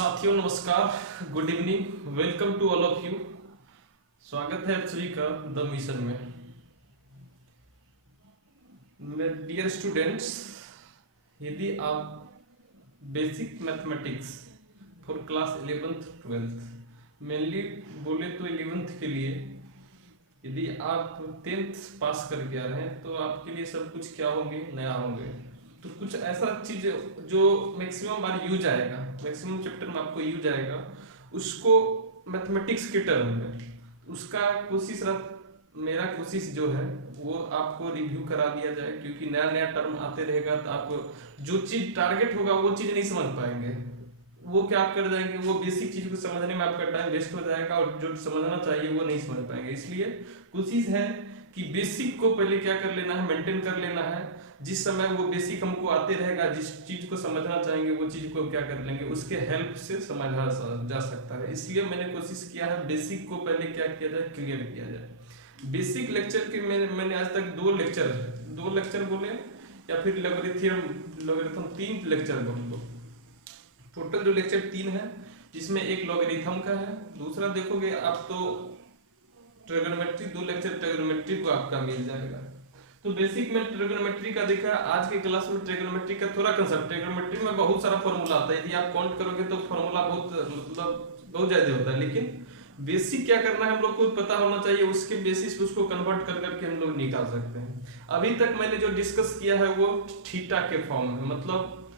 साथियों नमस्कार, good evening, welcome to all of you. स्वागत है आप सभी का द मिशन में। डियर स्टूडेंट्स, यदि आप basic mathematics for class 11th-12 mainly बोले तो 11th के लिए, यदि आप 10th पास करके आ रहे हैं तो आपके लिए सब कुछ क्या होंगे, नया होंगे। तो कुछ ऐसा चीज जो मैक्सिमम बार यूज आएगा, मैक्सिमम चैप्टर में आपको यूज आएगा, उसको मैथमेटिक्स के टर्म में उसका मेरा कोशिश जो है वो आपको रिव्यू करा दिया जाए, क्योंकि नया नया टर्म आते रहेगा तो आप जो चीज टारगेट होगा वो चीज नहीं समझ पाएंगे। वो क्या आप कर जाएंगे, वो बेसिक चीज को समझने में आपका टाइम वेस्ट हो जाएगा और जो समझना चाहिए वो नहीं समझ पाएंगे। इसलिए कोशिश है कि बेसिक को पहले क्या कर लेना है, मेंटेन कर लेना है। जिस समय वो बेसिक हमको आते रहेगा, जिस चीज को समझना चाहेंगे वो चीज को क्या कर लेंगे, उसके हेल्प से समझा जा सकता है। इसलिए मैंने कोशिश किया है बेसिक को पहले क्या किया जाए, क्लियर किया जाए। बेसिक लेक्चर के मैंने आज तक दो लेक्चर बोले या फिर लॉगरिथम 3 लेक्चर बोल लो। टोटल जो लेक्चर 3 है, जिसमें एक लॉगरिथम का है, दूसरा देखोगे आप तो ट्रिग्नोमेट्री, 2 लेक्चर ट्रिग्नोमेट्री को आपका मिल जाएगा। तो बेसिक में ट्रिग्नोमेट्री का देखा। आज के क्लास में ट्रिग्नोमेट्री का थोड़ा कंसेप्ट, ट्रिग्नोमेट्री में बहुत सारा फॉर्मूला आता है, यदि आप काउंट करोगे तो फॉर्मूला बहुत ज्यादा होता है, लेकिन बेसिक क्या करना है हम लोग को पता होना चाहिए, उसके बेसिस पे उसको कन्वर्ट कर करके हम लोग निकाल सकते हैं। अभी तक मैंने जो डिस्कस किया है वो थीटा के फॉर्म में, मतलब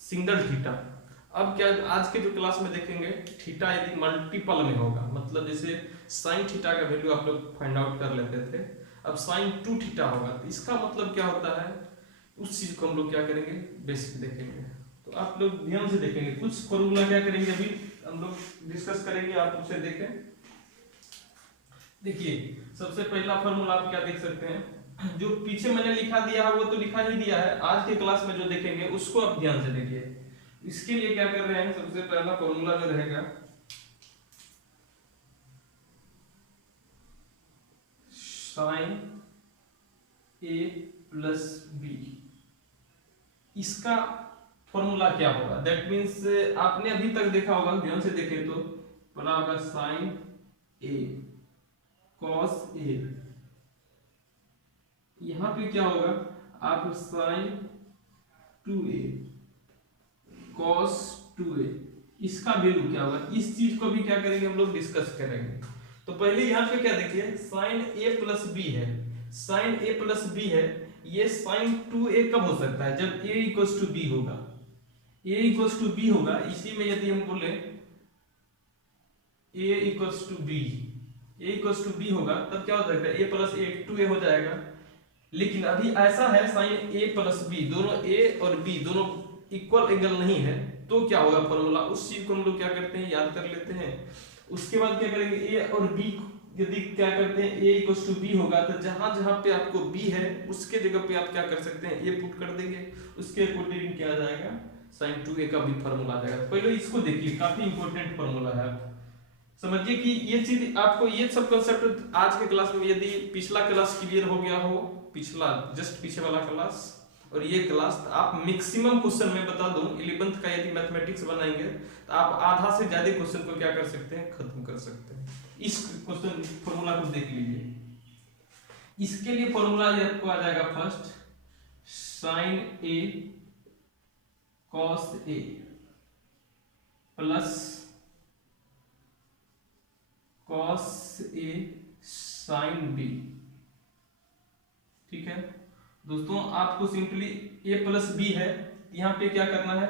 सिंगल थीटा। अब क्या आज के जो क्लास में देखेंगे, थीटा यदि मल्टीपल में होगा, मतलब जैसे साइन थीटा का वैल्यू आप लोग फाइंड आउट कर लेते थे, अब साइन 2 थीटा होगा, तो इसका मतलब क्या होता है, उस चीज को हम लोग क्या करेंगे, बेसिक देखेंगे। तो आप लोग ध्यान से देखेंगे, कुछ फॉर्मूला क्या करेंगे अभी हम लोग डिस्कस करेंगे, आप उसे देखें। देखिए सबसे पहला फॉर्मूला आप क्या देख सकते हैं, जो पीछे मैंने लिखा दिया है वो तो लिखा ही दिया है, आज के क्लास में जो देखेंगे उसको आप ध्यान से देखिए। इसके लिए क्या कर रहे हैं, सबसे पहला फॉर्मूला जो रहेगा साइन ए प्लस बी, इसका फॉर्मूला क्या होगा, दैट मीन्स आपने अभी तक देखा होगा, ध्यान से देखें तो बड़ा होगा साइन ए कॉस ए, यहां पे क्या होगा, आप साइन 2a कॉस 2a, इसका वैल्यू क्या होगा, इस चीज को भी क्या करेंगे हम लोग डिस्कस करेंगे। तो पहले यहाँ पे क्या देखिए, साइन a प्लस बी है, साइन a प्लस बी है, ये साइन 2a कब हो सकता है, जब a इक्वल्स टू बी होगा, a इक्वल्स टू बी होगा। इसी में यदि हम बोले a equals to B, a equals to B होगा, तब क्या हो सकता है, a प्लस a 2a हो जाएगा। लेकिन अभी ऐसा है साइन a प्लस बी, दोनों a और b दोनों इक्वल एंगल नहीं है, तो क्या होगा फॉर्मूला, उस चीज को हम लोग क्या करते हैं, याद कर लेते हैं। उसके बाद क्या करेंगे, a और b यदि क्या करते हैं, a इक्वल्स टू b होगा, तो जहां जहां पे आपको b है उसके जगह पे आप क्या कर सकते हैं, a पुट कर देंगे, उसके अकॉर्डिंग क्या आ जाएगा, sin 2a का भी फॉर्मूला आ जाएगा। पहले इसको देखिए, काफी इंपॉर्टेंट फॉर्मूला है, आप समझिए कि ये चीज आपको, ये सब कंसेप्ट आज के क्लास में, यदि पिछला क्लास क्लियर हो गया हो, पिछला जस्ट पीछे वाला क्लास और ये क्लास, तो आप मैक्सिमम क्वेश्चन में बता दूं 11th का यदि मैथमेटिक्स बनाएंगे तो आप आधा से ज्यादा क्वेश्चन को क्या कर सकते हैं, खत्म कर सकते हैं। इस क्वेश्चन फॉर्मूला को देख लीजिए। इसके लिए फॉर्मूला आपको आ जाएगा, first sign A cos A plus cos A sine B. ठीक है दोस्तों, आपको सिंपली a प्लस बी है, यहाँ पे क्या करना है,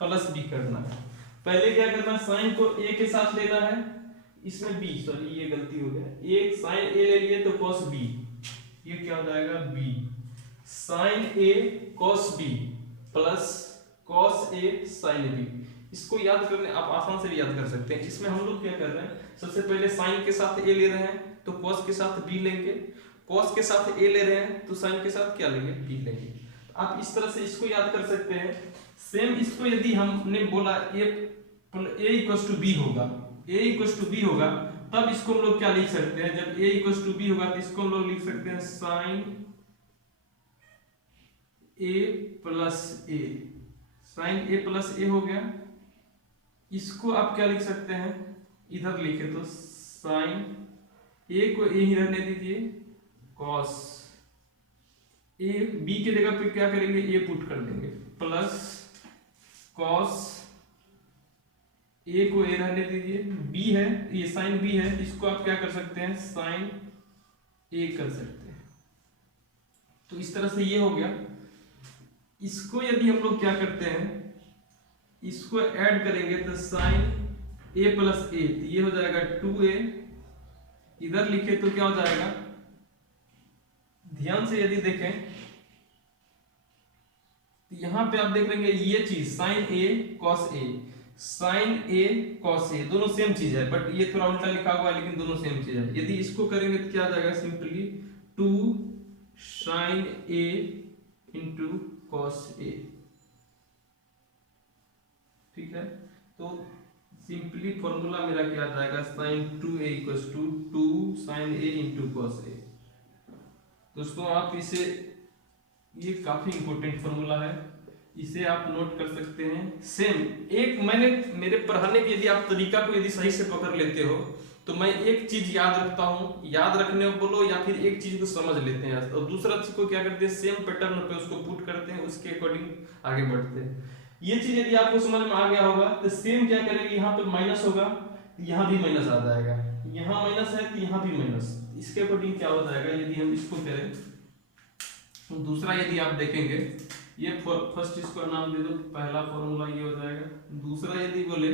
प्लस बी करना है। पहले क्या करना है, साइन को a के साथ लेना है, इसमें b, सॉरी ये गलती हो गया, एक साइन a ले लिए तो cos b, ये क्या हो जाएगा b, sine a cos b plus cos a sin b। इसको याद करने आप आसान से भी याद कर सकते हैं। इसमें हम लोग क्या कर रहे हैं, सबसे पहले साइन के साथ a ले रहे हैं तो cos के साथ b लेंगे, cos के साथ a ले रहे हैं तो sin के साथ क्या लेंगे, b लेंगे। आप इस तरह से इसको याद कर सकते हैं। सेम इसको यदि हमने बोला a इक्वल्स टू b होगा, a इक्वल्स टू b होगा, तब इसको हम लोग क्या लिख सकते हैं, जब a इक्वल्स टू b होगा तो इसको हम लोग लिख सकते हैं sin a plus a, sin a plus a हो गया। इसको आप क्या लिख सकते हैं, इधर लिखे तो साइन ए को ए ही रहने दीजिए, कॉस ए, बी के जगह पे क्या करेंगे ए पुट कर देंगे, प्लस कॉस ए को ए रहने दीजिए, बी है ये साइन बी है, इसको आप क्या कर सकते हैं साइन ए कर सकते हैं। तो इस तरह से ये हो गया। इसको यदि हम लोग क्या करते हैं, इसको ऐड करेंगे तो साइन ए प्लस ए, ये हो जाएगा 2a, इधर लिखे तो क्या हो जाएगा, ध्यान से यदि देखें तो यहां पे आप देख लेंगे ये चीज sign A cos A, sign A cos A दोनों सेम चीज है, बट ये थोड़ा उल्टा लिखा हुआ है लेकिन दोनों सेम चीज है। यदि इसको करेंगे तो क्या आ जाएगा simply 2 sine A into cos A, ठीक है। तो सिंपली फॉर्मूला मेरा क्या आ जाएगा sine 2a equals to 2 sine A into cos A. दोस्तों आप इसे, ये काफी इंपॉर्टेंट फॉर्मूला है, इसे आप नोट कर सकते हैं। सेम एक मैंने मेरे पढ़ाने के यदि आप तरीका को यदि सही से पकड़ लेते हो तो मैं एक चीज याद रखता हूं, याद रखने को बोलो या फिर एक चीज को समझ लेते हैं और दूसरा चीज को क्या करते हैं सेम पैटर्न पे उसको पुट करते हैं, उसके अकॉर्डिंग आगे बढ़ते हैं। ये चीज यदि आपको समझ में आ गया होगा तो सेम क्या करेंगे, यहाँ पे माइनस होगा यहाँ भी माइनस आ जाएगा, यहाँ माइनस है तो यहाँ भी माइनस, इसके अकॉर्डिंग क्या हो जाएगा यदि हम इसको करें। तो दूसरा यदि आप देखेंगे, ये फर्स्ट इसको नाम दे दो, पहला फॉर्मूला ये हो जाएगा। दूसरा यदि बोले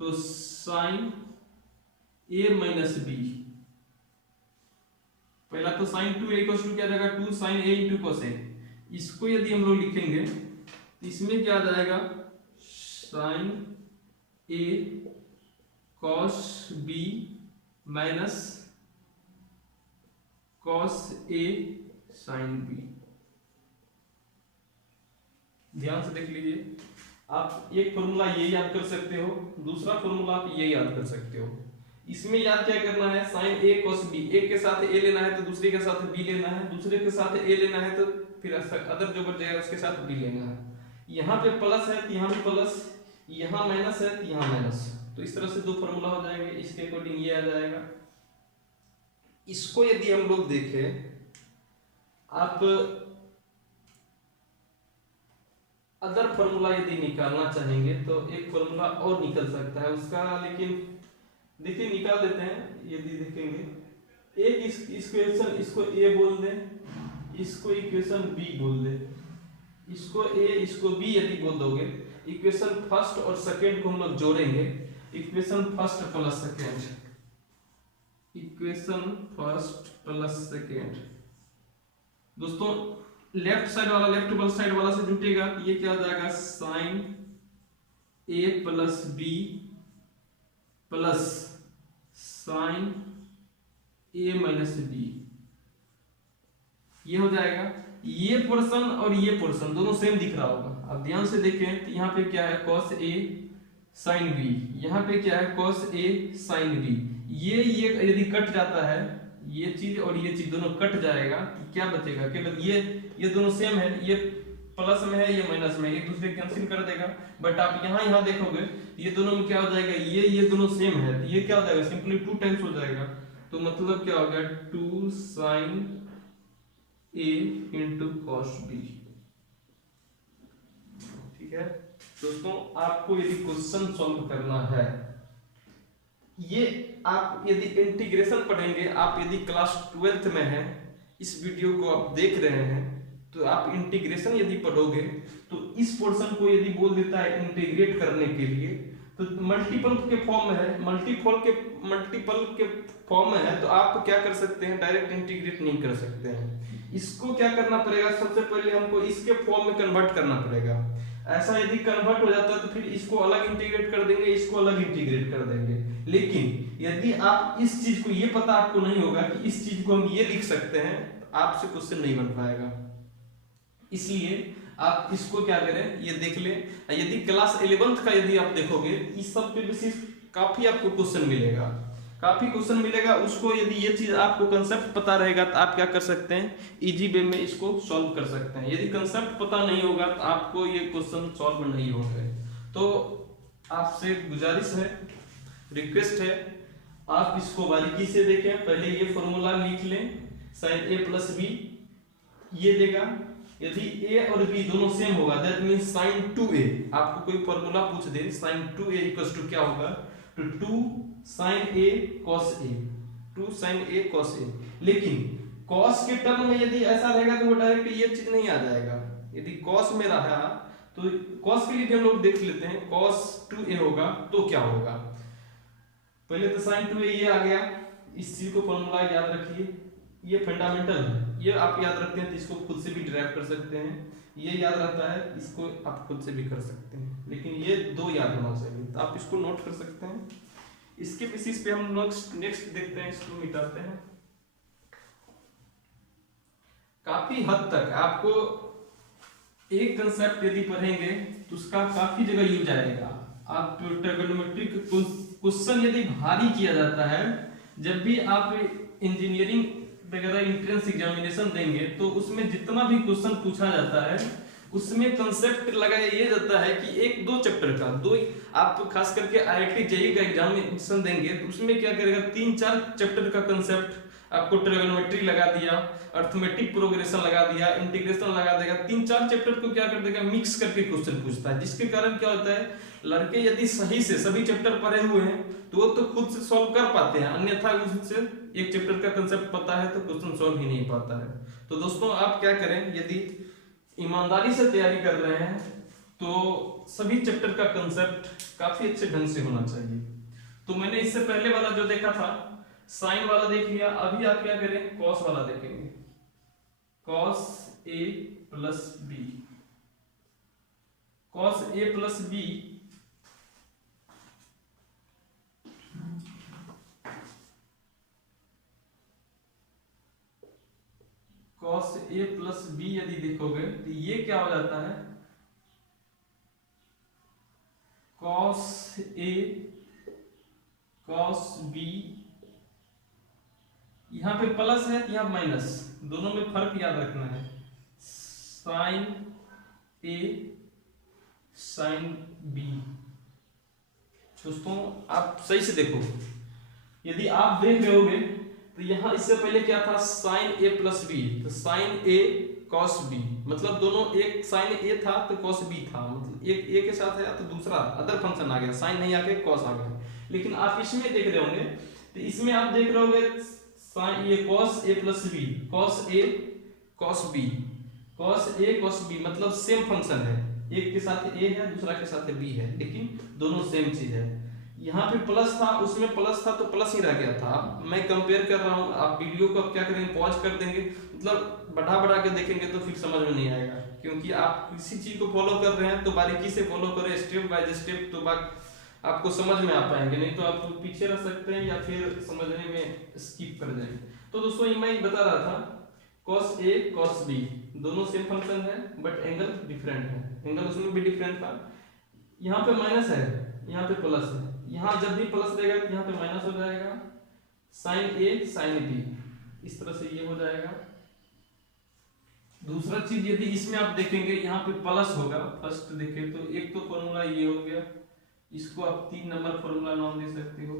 तो साइन ए माइनस बी, पहला तो साइन 2a इक्वल टू क्या जाएगा 2 साइन ए इंटू कॉस ए, इसको यदि हम लोग लिखेंगे तो इसमें क्या आ जाएगा sign A cos B minus cos A sine B. ध्यान से देख लीजिए, आप एक फॉर्मूला ये याद कर सकते हो, दूसरा फॉर्मूला आप ये याद कर सकते हो। इसमें याद क्या करना है साइन ए कॉस बी, एक के साथ ए लेना है तो दूसरे के साथ बी लेना है, दूसरे के साथ ए लेना है तो फिर अदर जो बच जाएगा उसके साथ बी लेना है। यहाँ पे प्लस है तो यहाँ पे प्लस, यहाँ माइनस है तो यहाँ माइनस, तो इस तरह से दो फॉर्मूला हो जाएंगे, इसके अकॉर्डिंग ये आ जाएगा। इसको यदि हम लोग देखें, आप अदर फॉर्मूला यदि निकालना चाहेंगे तो एक फॉर्मूला और निकल सकता है उसका, लेकिन देखिए निकाल देते हैं। यदि देखेंगे एक इक्वेशन इसको ए बोल दे, इसको इक्वेशन बी बोल दे, इसको ए इसको बी यदि बोल दोगे, इक्वेशन फर्स्ट और सेकंड को हम लोग जोड़ेंगे, equation first plus second, equation first plus second. दोस्तों लेफ्ट साइड वाला लेफ्ट साइड वाला से जुटेगा, ये क्या हो जाएगा sign A plus B plus sign A minus B, ये हो जाएगा। ये पोर्शन और ये पोर्शन दोनों सेम दिख रहा होगा, अब ध्यान से देखें तो यहाँ पे क्या है cos a sin b, यहाँ पे क्या है cos a sin b। ये यदि कट जाता है, ये चीज और ये चीज दोनों कट जाएगा तो क्या बचेगा, केवल ये दोनों सेम है, ये प्लस में है ये माइनस में, एक दूसरे कैंसिल कर देगा। बट आप यहाँ देखोगे ये दोनों में क्या हो जाएगा, ये दोनों सेम है तो ये क्या हो जाएगा सिंपली 2 टाइम्स हो जाएगा। तो मतलब क्या हो गया 2 sine A into cos B. ठीक है दोस्तों, आपको यदि क्वेश्चन सॉल्व करना है, ये आप यदि इंटीग्रेशन पढ़ेंगे, आप यदि क्लास 12th में हैं, इस वीडियो को आप देख रहे हैं तो आप इंटीग्रेशन यदि पढ़ोगे तो इस पोर्शन को यदि बोल देता है इंटीग्रेट करने के लिए तो मल्टीपल के फॉर्म में है, मल्टीपल के फॉर्म में है तो आप क्या कर सकते हैं डायरेक्ट इंटीग्रेट नहीं कर सकते हैं। इसको क्या करना पड़ेगा, सबसे पहले हमको इसके फॉर्म में कन्वर्ट करना पड़ेगा। ऐसा यदि कन्वर्ट हो जाता है तो फिर इसको अलग इंटीग्रेट कर देंगे, इसको अलग इंटीग्रेट कर देंगे। लेकिन यदि आप इस चीज को, ये पता आपको नहीं होगा कि इस चीज को हम ये लिख सकते हैं, आपसे क्वेश्चन नहीं बन पाएगा। इसलिए आप इसको क्या करें, ये देख ले। यदि क्लास 11th का यदि आप देखोगे, इस सब पे बेसिस काफी आपको क्वेश्चन मिलेगा, उसको यदि ये चीज आपको कंसेप्ट पता रहेगा तो आप क्या कर सकते हैं, इजी वे में इसको सॉल्व कर सकते हैं। यदि कंसेप्ट पता नहीं होगा तो आपको ये क्वेश्चन सॉल्व नहीं होंगे। तो आपसे गुजारिश है, रिक्वेस्ट है, आप इसको बारीकी से देखें। पहले ये फॉर्मूला लिख लें, साइन ए प्लस बी ये देगा। यदि ए और बी दोनों सेम होगा दैट मींस साइन 2a। आपको कोई फॉर्मूला पूछ दे साइन 2a इक्वल्स टू क्या होगा, तो 2 sine a cos a, 2 sine a cos a। लेकिन cos के टर्म में यदि ऐसा रहेगा तो वो डायरेक्ट ये चीज नहीं आ जाएगा। यदि cos में रहा तो cos के लिए भी हम लोग देख लेते हैं, cos 2a होगा तो क्या होगा। पहले तो sin 2a ये आ गया, इस चीज को फॉर्मूला याद रखिए, ये फंडामेंटल है, ये आप याद रखते हैं तो इसको खुद से भी डिराइव कर सकते हैं। ये याद रहता है, इसको आप खुद से भी कर सकते हैं, लेकिन ये दो याद होना चाहिए, तो आप इसको नोट कर सकते हैं। इसके बेसिस पे हम नेक्स्ट देखते हैं, इसको मिटाते हैं। काफी हद तक आपको एक कंसेप्ट यदि पढ़ेंगे तो उसका काफी जगह यूज आएगा। आप ट्रिगोनोमेट्रिक क्वेश्चन यदि भारी किया जाता है, जब भी आप इंजीनियरिंग वगैरह एंट्रेंस एग्जामिनेशन देंगे तो उसमें जितना भी क्वेश्चन पूछा जाता है उसमें कंसेप्ट लगाया ये जाता है कि एक दो चैप्टर का दो, आप खास करके आईआईटी जेईई का एग्जामिनेशन देंगे तो उसमें क्या करेगा, 3-4 चैप्टर का कंसेप्ट आपको ट्रिगोनोमेट्री लगा दिया, अर्थमेटिक प्रोग्रेशन लगा दिया, इंटीग्रेशन लगा देगा। 3-4 चैप्टर को क्या कर देगा, मिक्स करके क्वेश्चन पूछता है, जिसके कारण क्या होता है, लड़के यदि सही से सभी चैप्टर पढ़े हुए हैं तो वो तो खुद से सॉल्व कर पाते हैं, अन्यथा उससे एक चैप्टर का कंसेप्ट पता है तो क्वेश्चन सॉल्व ही नहीं पाता है। तो दोस्तों आप क्या करें, यदि ईमानदारी से तैयारी कर रहे हैं तो सभी चैप्टर का कंसेप्ट काफी अच्छे ढंग से होना चाहिए। तो मैंने इससे पहले वाला जो देखा था साइन वाला देख लिया, अभी आप क्या करें, कॉस वाला देखेंगे, cos A plus B. Cos A plus B cos a plus B यदि देखोगे तो ये क्या हो जाता है, cos a cos b, यहां पे प्लस है यहां माइनस, दोनों में फर्क याद रखना है, sin a sin b। दोस्तों आप सही से देखो, यदि आप देख रहे होगे तो यहाँ इससे पहले क्या था, साइन ए प्लस बी, तो साइन ए कॉस बी, मतलब दोनों एक साइन ए था तो कॉस बी था, मतलब एक ए के साथ आया तो दूसरा अदर फंक्शन आ गया, साइन नहीं आके कॉस आ गया। लेकिन आप इसमें देख रहे होंगे तो इसमें आप देख रहे होंगे साइन ये cos A plus B, cos A cos B, cos A cos B, मतलब सेम फंक्शन है, एक के साथ ए है दूसरा के साथ बी है, लेकिन दोनों सेम चीज है। यहाँ पे प्लस था उसमें प्लस था तो प्लस ही रह गया था। मैं कंपेयर कर रहा हूँ, आप वीडियो को आप क्या करेंगे, पॉज कर देंगे, मतलब बढ़ा के देखेंगे तो फिर समझ में नहीं आएगा, क्योंकि आप किसी चीज को फॉलो कर रहे हैं तो बारीकी से फॉलो करें स्टेप बाय स्टेप, तो आपको समझ में आ पाएंगे, नहीं तो आप पीछे रह सकते हैं या फिर समझने में स्किप कर जाएंगे। तो दोस्तों मैं बता रहा था cos a cos b दोनों सेम फंक्शन है बट एंगल डिफरेंट है, एंगल उसमें भी डिफरेंट था। यहाँ पे माइनस है यहाँ पे प्लस है, यहाँ जब भी प्लस रहेगा तो यहाँ पे माइनस हो जाएगा, साइन ए साइन बी, इस तरह से ये हो जाएगा। दूसरा चीज यदि इसमें आप देखेंगे यहाँ पे प्लस होगा, फर्स्ट देखें तो एक तो फॉर्मूला ये हो गया, इसको आप 3 नंबर फॉर्मूला नाम दे सकते हो।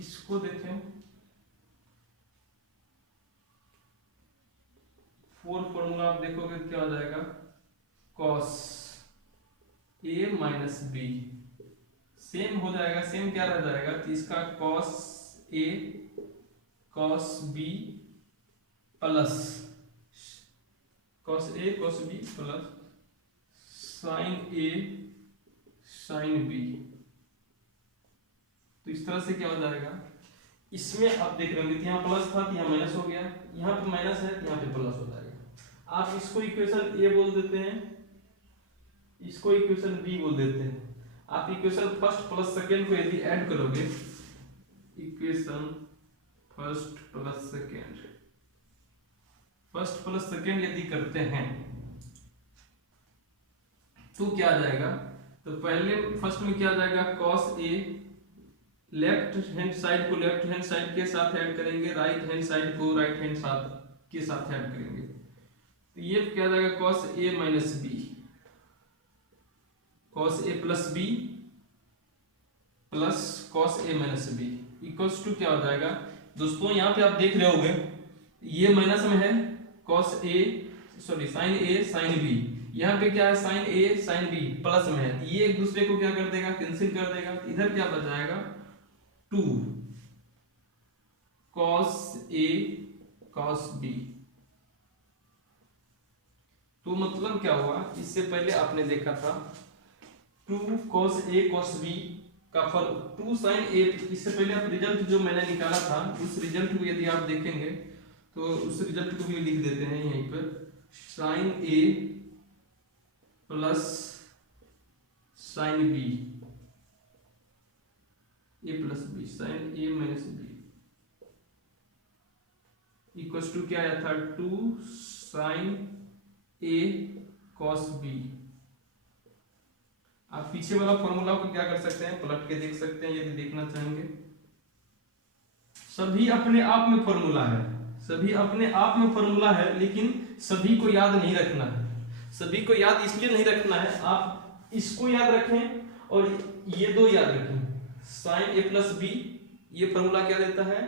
इसको देखें 4 फॉर्मूला आप देखोगे क्या हो जाएगा, cos a minus B, same हो जाएगा, सेम क्या रह जाएगा तो इसका cos a cos b plus cos a cos b plus sin a sin b। तो इस तरह से क्या हो जाएगा, इसमें आप देख रहे होंगे यहाँ प्लस था यहाँ माइनस हो गया, यहाँ पे माइनस है यहाँ पे प्लस हो जाएगा। आप इसको इक्वेशन ए बोल देते हैं, इसको इक्वेशन बी बोल देते हैं। आप इक्वेशन फर्स्ट प्लस सेकेंड को यदि ऐड करोगे, इक्वेशन फर्स्ट प्लस सेकेंड यदि करते हैं तो क्या आ जाएगा, तो पहले फर्स्ट में क्या आ जाएगा, cos a, left hand side को लेफ्ट हैंड साइड के साथ ऐड करेंगे, राइट हैंड साइड को राइट हैंड के साथ ऐड करेंगे। तो ये क्या हो जाएगा cos A minus B, cos A plus B plus cos A minus B equals to क्या हो जाएगा दोस्तों, यहाँ पे आप देख रहे होंगे ये माइनस में है cos A sorry sine A sine B, यहाँ पे क्या है साइन ए साइन बी प्लस में है, ये एक दूसरे को क्या कर देगा कैंसिल कर देगा, इधर क्या बच जाएगा 2 कॉस ए कॉस बी। तो मतलब क्या हुआ, इससे पहले आपने देखा था 2 cos a cos b का फर्क 2 sin a, इससे पहले आप रिजल्ट जो मैंने निकाला था उस रिजल्ट को यदि आप देखेंगे तो उस रिजल्ट को भी लिख देते हैं यहीं पर, sin a plus sin b a प्लस b sin a minus b equals to क्या आया था 2 sin a cos b। आप पीछे वाला फॉर्मूला को क्या कर सकते हैं पलट के देख सकते हैं यदि देखना चाहेंगे। सभी अपने आप में फॉर्मूला है, सभी अपने आप में फॉर्मूला है, लेकिन सभी को याद नहीं रखना है। सभी को याद इसलिए नहीं रखना है, आप इसको याद रखें और ये दो याद रखें, साइन ए प्लस बी ये फॉर्मूला क्या देता है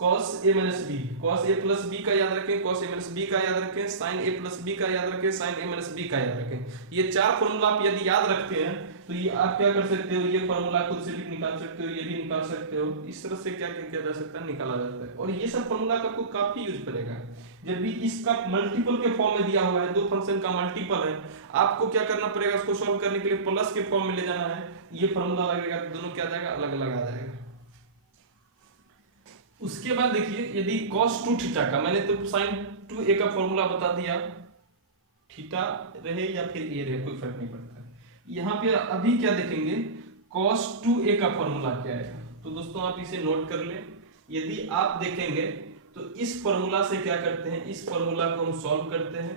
cos a minus B, cos a plus B का याद रखें, cos a माइनस बी का याद रखें, sin a प्लस बी का याद रखें, sin a माइनस बी का याद रखें। ये चार फॉर्मूला आप यदि याद रखते हैं तो ये आप क्या कर सकते हो, ये फॉर्मूला खुद से भी निकाल सकते हो, ये भी निकाल सकते हो, इस तरह से क्या क्या किया जा सकता है निकाला जाता है। और ये सब फॉर्मूला का आपको काफी यूज पड़ेगा जब भी इसका मल्टीपल के फॉर्म में दिया हुआ है, दो फंक्शन का मल्टीपल है, आपको क्या करना पड़ेगा उसको सॉल्व करने के लिए प्लस के फॉर्म में ले जाना है, ये फॉर्मूला लगेगा तो दोनों क्या जाएगा अलग अलग आ जाएगा। उसके बाद देखिए यदि cos 2 थीटा का, मैंने तो sin 2a का फॉर्मूला बता दिया, थीटा रहे या फिर a रहे कोई फर्क नहीं पड़ता है। यहाँ पे अभी क्या देखेंगे cos 2a का फॉर्मूला क्या है, तो दोस्तों आप इसे नोट कर लें। यदि आप देखेंगे तो इस फॉर्मूला से क्या करते हैं, इस फॉर्मूला को हम सॉल्व करते हैं।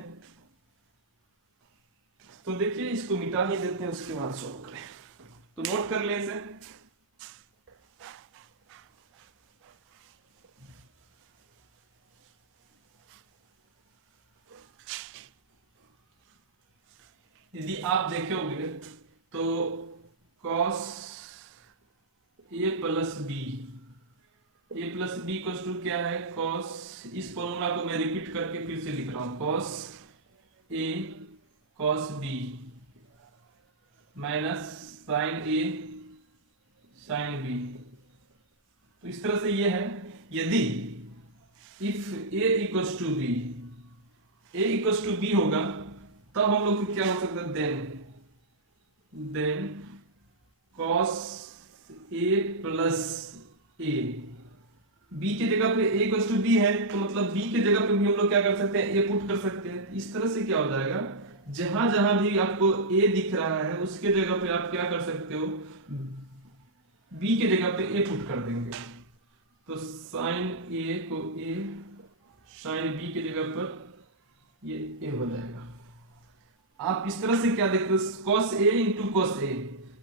तो देखिए इसको मिटा ही देते हैं उसके बाद सॉल्व करें, तो नोट कर लें इसे। यदि आप देखोगे तो cos a plus B, a plus B equals to क्या है cos, इस फॉर्मूला को मैं रिपीट करके फिर से लिख रहा हूं, cos a cos b minus sin a sin b। तो इस तरह से ये है, यदि if a equals to b, a equals to b होगा तब हम लोग को क्या हो सकता है then cos a plus a, b के जगह पे a इक्वल्स टू b है तो मतलब b के जगह पे भी हम लोग क्या कर सकते हैं a पुट कर सकते हैं। इस तरह से क्या हो जाएगा, जहां जहां भी आपको a दिख रहा है उसके जगह पे आप क्या कर सकते हो b के जगह पे a पुट कर देंगे, तो sin a को a sin b के जगह पर ये a हो जाएगा। आप इस तरह से क्या देखते हो cos a into cos a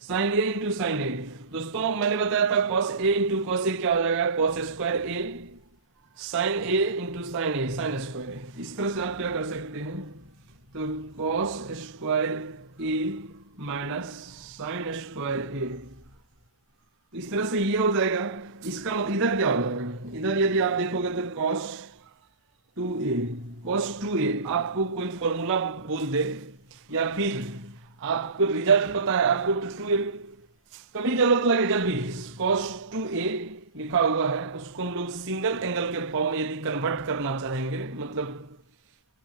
sin a into sin a। दोस्तों मैंने बताया था cos a into cos a क्या हो जाएगा cos square a, sin a into sin a sin square a। इस तरह से आप क्या कर सकते हैं, तो cos square a minus sin square a, इस तरह से ये हो जाएगा। इसका मतलब इधर क्या हो जाएगा, इधर यदि आप देखोगे तो cos 2a, cos 2a आपको कोई फॉर्मूला बोल दे या फिर आपको रिजल्ट पता है, आपको 2a कभी जरूरत लगे, जब भी cos 2a लिखा हुआ है उसको हम लोग सिंगल एंगल के फॉर्म में यदि कन्वर्ट करना चाहेंगे, मतलब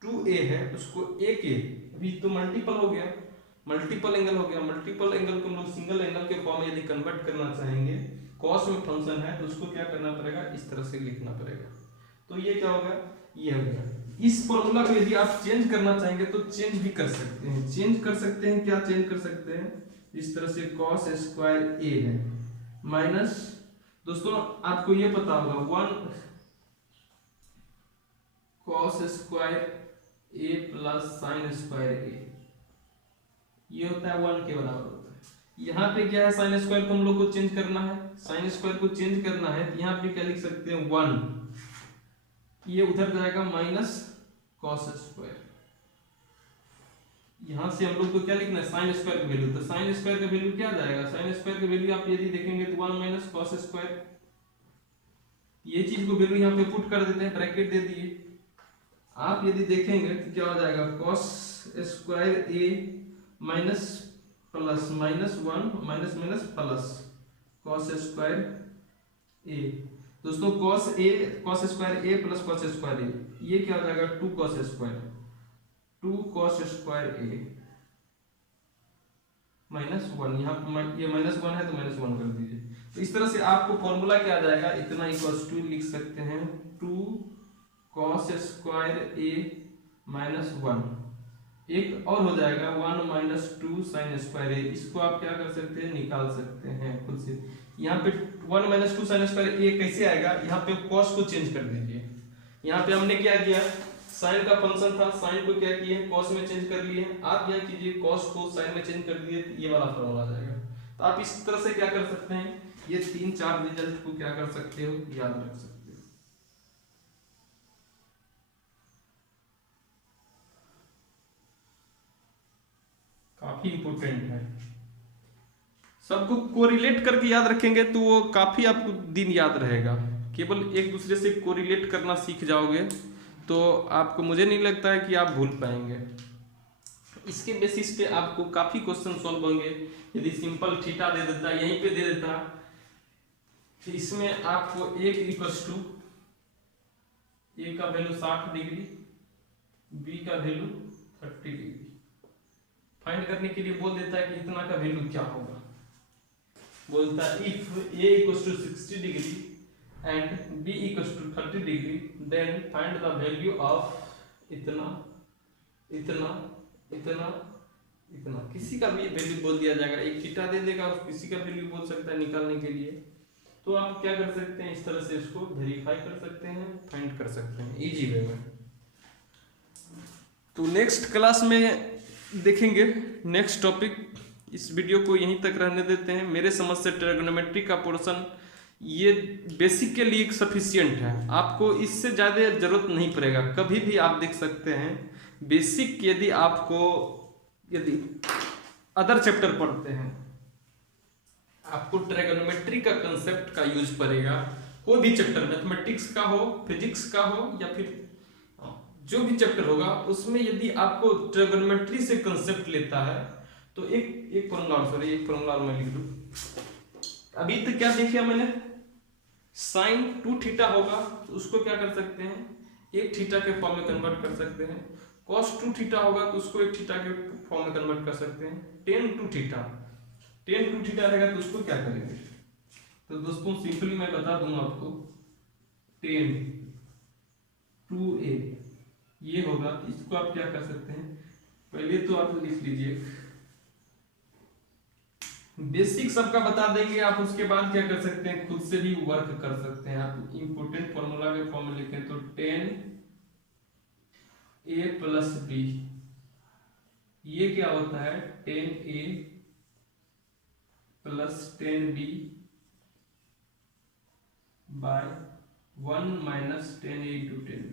2a है उसको a के, अभी तो मल्टीपल हो गया, मल्टीपल एंगल हो गया, मल्टीपल एंगल को हम लोग सिंगल एंगल के फॉर्म में यदि कन्वर्ट करना चाहेंगे, cos में फंक्शन है तो उसको क्या करना पड़ेगा इस तरह से लिखना पड़ेगा। तो ये क्या होगा, ये हो गया। इस फॉर्मूला को यदि आप चेंज करना चाहेंगे तो चेंज भी कर सकते हैं, चेंज कर सकते हैं, क्या चेंज कर सकते हैं, इस तरह से cos स्क्वायर a है माइनस, दोस्तों आपको ये पता होगा 1 cos square a plus sin square a, ये होता है 1 के बराबर होता है। यहाँ पे क्या है sin स्क्वायर को हम लोग को चेंज करना है, sin स्क्वायर को चेंज करना है तो यहाँ पे क्या लिख सकते हैं 1, ये उधर जाएगा माइनस cos स्क्वायर, यहाँ से हम लोग को क्या लिखना है, साइन स्क्वायर का वैल्यू। तो साइन स्क्वायर का वैल्यू क्या आ जाएगा, साइन स्क्वायर का वैल्यू आप यदि देखेंगे तो 1 माइनस कॉस स्क्वायर, ये चीज को वैल्यू यहाँ पे पुट कर देते हैं, ब्रैकेट दे दिए। आप यदि देखेंगे तो क्या हो जाएगा, cos square A minus plus minus 1 minus minus plus cos square A. दोस्तों cos square A plus cos square A, ये क्या हो जाएगा 2 cos square, 2 cos square A minus 1, यहाँ ये माइनस 1 है तो माइनस 1 कर दीजिए। तो इस तरह से आपको फॉर्मूला क्या आ जाएगा, इतना इक्वल्स टू लिख सकते हैं 2 कॉस स्क्वायर ए माइनस 1। एक और हो जाएगा 1 माइनस 2 साइन स्क्वायर ए, इसको आप क्या कर सकते हैं, निकाल सकते हैं खुद से। यहाँ पे 1 माइनस 2 साइन स्क्वायर ए कैसे आएगा, यहाँ पे कॉस को चेंज कर दीजिए। यहाँ पे हमने क्या किया, साइन का फंक्शन था, साइन को क्या किए कॉस में चेंज कर लिए। आप यहाँ कीजिए कॉस को साइन में चेंज कर दिए, ये वाला फॉर्मूला आ जाएगा। तो आप इस तरह से क्या कर सकते हैं, ये 3-4 रिजल्ट को क्या कर सकते हो, याद रख सकते हो। काफी इंपोर्टेंट है, सबको कोरिलेट करके याद रखेंगे तो वो काफी आपको दिन याद रहेगा। केवल एक दूसरे से कोरिलेट करना सीख जाओगे तो आपको, मुझे नहीं लगता है कि आप भूल पाएंगे। इसके बेसिस पे आपको काफी क्वेश्चन सॉल्व होंगे। यदि सिंपल थीटा दे देता, यहीं पे दे देता, तो इसमें आपको एक इक्वल्स टू ए का वैल्यू 60 डिग्री, बी का वैल्यू 30 डिग्री फाइंड करने के लिए बोल देता है कि इतना का वैल्यू क्या होगा। बोलता है if A equals to 60 degree and b equals to 30 degree, then find the value of इतना इतना इतना इतना। किसी का भी वैल्यू बोल दिया जाएगा, एक थीटा दे देगा और किसी का वैल्यू बोल सकता है निकालने के लिए। तो आप क्या कर सकते हैं, इस तरह से इसको वेरीफाई कर सकते हैं, फाइंड कर सकते हैं इजी वे में। तो नेक्स्ट क्लास में देखेंगे नेक्स्ट टॉपिक। इस वीडियो को यहीं तक रहने देते हैं। मेरे समझ से ट्रिग्नोमेट्री का पोर्शन ये बेसिक के लिए सफिशियंट है, आपको इससे ज़्यादा जरूरत नहीं पड़ेगा। कभी भी आप देख सकते हैं बेसिक, यदि आपको यदि अदर चैप्टर पढ़ते हैं, आपको ट्रिग्नोमेट्री का कंसेप्ट का यूज पड़ेगा। कोई भी चैप्टर, मैथमेटिक्स का हो, फिजिक्स का हो, या फिर जो भी चैप्टर होगा उसमें यदि आपको ट्रिग्नोमेट्री से कंसेप्ट लेता है तो एक फॉर्मूला मैं लिख दूं। अभी तक क्या देखिए मैंने, साइन 2 थीटा होगा तो उसको क्या कर सकते हैं, एक थीटा के फॉर्म में कन्वर्ट कर सकते हैं। कॉस 2 थीटा होगा तो उसको एक थीटा के फॉर्म में कन्वर्ट कर सकते हैं। टेन 2 थीटा रहेगा तो उसको क्या करेंगे। तो दोस्तों सिंपली मैं बता दूं आपको, टेन 2a ये होगा, इसको आप क्या कर सकते हैं, पहले तो आप लिख लीजिए, बेसिक सबका बता देंगे आप, उसके बाद क्या कर सकते हैं, खुद से भी वर्क कर सकते हैं। आप इंपोर्टेंट फॉर्मूला के फॉर्म में लिखें तो 10a प्लस b, ये क्या होता है 10a plus 10b by 1 minus 10a into 10b।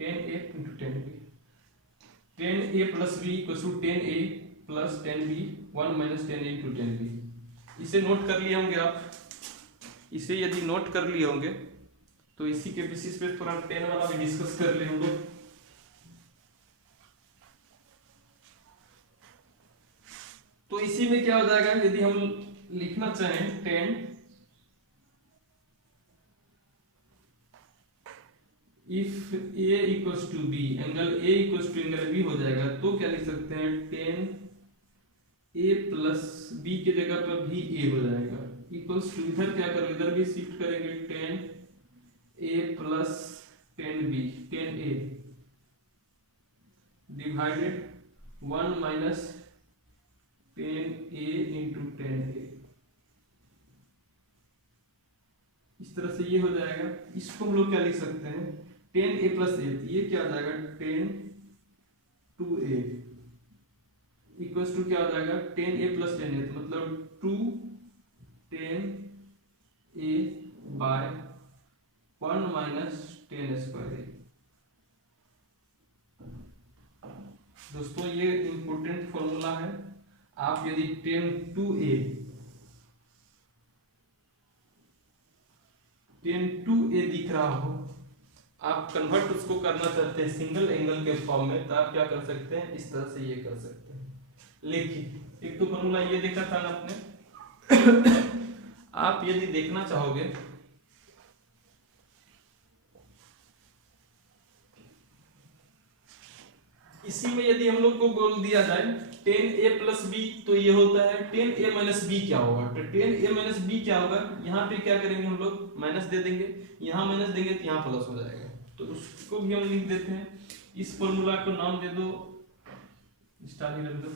10a into 10b, 10a plus b equal to 10a plus 10b 1 minus 10a into 10b। इसे नोट कर लिए होंगे आप, इसे यदि नोट कर लिए होंगे तो इसी के बेसिस पे थोड़ा 10 वाला भी डिस्कस कर ले हम लोग। तो इसी में क्या हो जाएगा, यदि हम लिखना चाहें 10 if a equals to b, angle a equals to angle b हो जाएगा, तो क्या लिख सकते हैं 10a प्लस b के जगह पर भी a हो जाएगा, इक्वल्स टू इधर क्या करेंगे, इधर भी शिफ्ट करेंगे 10a plus 10b 10a divided 1 minus 10a into 10a। इस तरह से ये हो जाएगा। इसको हम लोग क्या लिख सकते हैं 10a प्लस a, ये क्या हो जाएगा 10 2a इक्वल्स टू क्या हो जाएगा 10a प्लस 10a, मतलब 2 10a bye 1 minus 10 square A. दोस्तों ये इंपॉर्टेंट फॉर्मूला है। आप यदि 10 दिख रहा हो, आप कन्वर्ट उसको करना चाहते हैं सिंगल एंगल के फॉर्म में, तो आप क्या कर सकते हैं, इस तरह से ये कर सकते हैं। लेकिन एक तो फॉर्मूला ये देखा था ना आपने आप यदि देखना चाहोगे इसी में, यदि हम लोग को बोल दिया जाए 10a प्लस बी, तो ये होता है 10a माइनस बी। क्या होगा, तो 10a माइनस बी क्या होगा, यहाँ पे क्या करेंगे हम लोग, माइनस दे देंगे, यहाँ माइनस देंगे तो यहाँ प्लस हो जाएगा। तो उसको भी हम लिख देते हैं। इस फॉर्मूला को नाम दे दो, स्टार ही रख दो।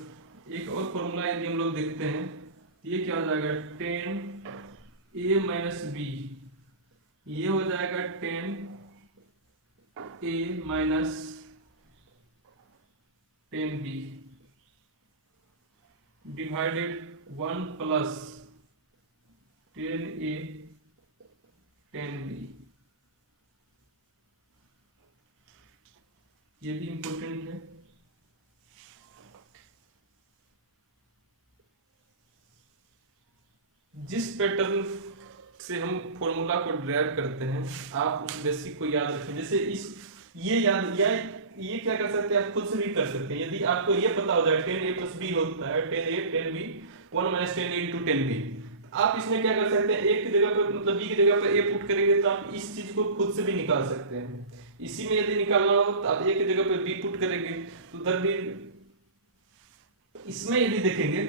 एक और फॉर्मूला यदि हम लोग देखते हैं, ये क्या हो जाएगा, 10a माइनस बी, ये हो जाएगा 10a minus 10b divided 1 plus 10a 10b। ये भी इंपॉर्टेंट है। जिस पैटर्न से हम फॉर्मूला को ड्राइव करते हैं, आप उस बेसिक को याद रखें। जैसे ये याद, या ये क्या कर सकते हैं, आप खुद से भी कर सकते हैं। यदि आपको ये पता हो जाए 10a प्लस b होता है 10a 10b 1 minus 10a into 10b, आप इसमें क्या कर सकते हैं, एक की जगह पर मतलब b की जगह पर a पुट करेंगे तो आप इस चीज को खुद से भी निकाल सकते हैं। इसी में यदि निकालना हो तो आप a की जगह पर b पुट करेंगे तो उधर भी। इसमें यदि देखेंगे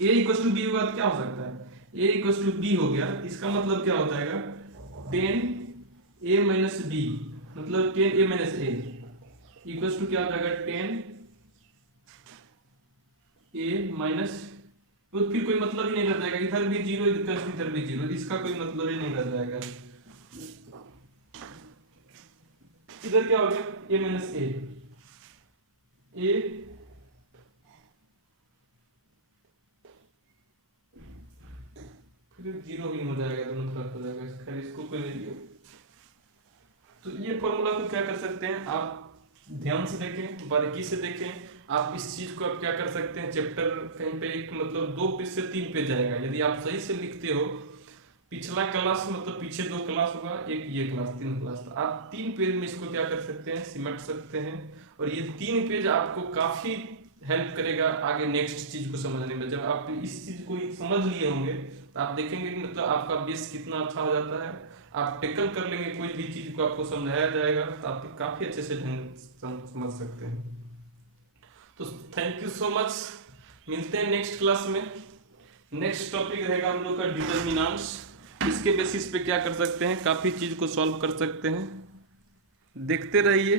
a इक्वल टू b होगा तो क्या हो सकता है, a इक्वल टू b हो गया। इसका मतलब क्या हो जाएगा, 10a माइनस b मतलब 10a minus a equals to क्या हो जाएगा, 10a माइनस, तो फिर कोई मतलब ही नहीं रह जाएगा, इधर भी जीरो इधर भी जीरो, इसका कोई मतलब ही नहीं रह जाएगा। इधर क्या हो गया, a माइनस a, फिर जीरो ही हो जाएगा, दोनों तरफ हो जाएगा। खैर इसको कोई नहीं दिया। तो ये फॉर्मूला को क्या कर सकते हैं, आप ध्यान से देखें, बारीकी से देखें। आप इस चीज को आप क्या कर सकते हैं, चैप्टर कहीं पे एक मतलब 2 पेज से 3 पेज जाएगा। यदि आप सही से लिखते हो, पिछला क्लास मतलब पीछे 2 क्लास होगा, एक ये क्लास 3 क्लास, तो आप 3 पेज में इसको क्या कर सकते हैं, सिमट सकते हैं। और ये 3 पेज आपको काफी हेल्प करेगा आगे नेक्स्ट चीज को समझने में। जब आप इस चीज को समझ लिए होंगे तो आप देखेंगे कि मतलब आपका बेस कितना अच्छा हो जाता है। आप टेकल कर लेंगे, कोई भी चीज को आपको समझाया जाएगा तो आप काफी अच्छे से ढंग समझ सकते हैं। तो थैंक यू सो मच, मिलते हैं नेक्स्ट क्लास में। नेक्स्ट टॉपिक रहेगा हम लोग का डिटर्मिनेंट्स। इसके बेसिस पे क्या कर सकते हैं, काफी चीज को सॉल्व कर सकते हैं। देखते रहिए।